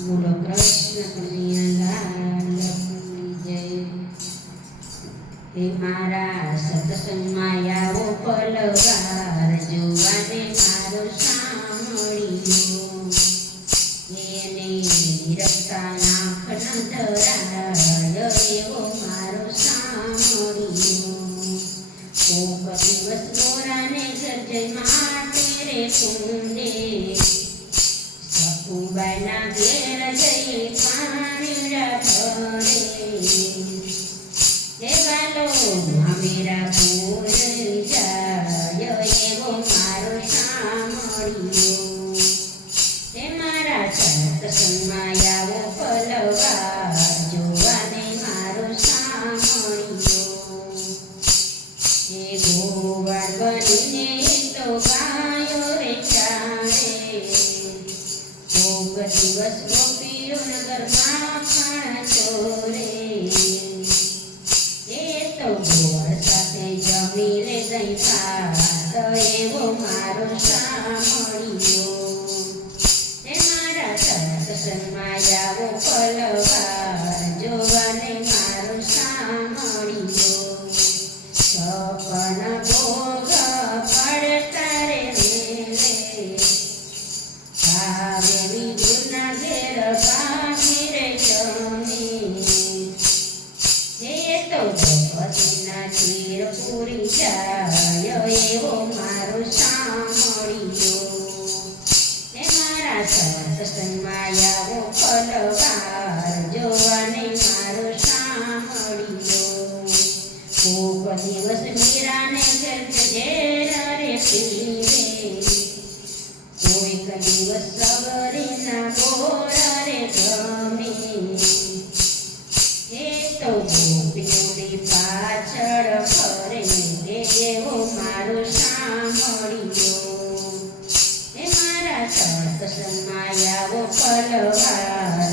બોલો કૃષ્ણ કનૈયાલાલ જય. હે મારા સત્સંગમાં આવો પલવાર જોવાને મારો સાંભળ્યો. એને રસ્તા નાખ ન ધરાય એવો મારો સાંભળ્યો. કોક દિવસ દોરાને ગરજે માટે રે કુંડે સકુબાઈના ઘેર જઈ પાણીડા ભરે. હે વાલો મામેરા પૂરી જાય એવો મારો સાંભળ્યો. હે મારા સત્સંગમાં આવો પલવાર જોવાને મારો સાંભળ્યો. હે ગોવાળ બનીને તો ગાયો રે ચારે. કોક દિવસ ગોપીઓ નગરમાં ખાણા ચોરે. એ તો ગોળ સાથે જમી લે દહીં ભાત એવો મારો સાંભળ્યો. હે મારા સત્સંગમાં આવો પલવાર જોવાને મારો સાંભળ્યો. સપન ભોગ પડતા રે વેલે આવે વિદુરના ઘેર પામી રે જમી. હે તો દ્રૌપદીના ચીર પૂરી જાય એવો મારો સાંભળ્યો. હે મારા સત્સંગમાં આવો પલવાર જોવાને મારો સાંભળ્યો. કોક દિવસ મીરાને ઘેર રે પીરે. કોઈક દિવસ સગરીના ગોરા રે ગમે. એ તો ગોપીઓની પાછળ ફરે એવો મારો સાંભળ્યો. હે મારા સત્સંગમાં આવો પલવાર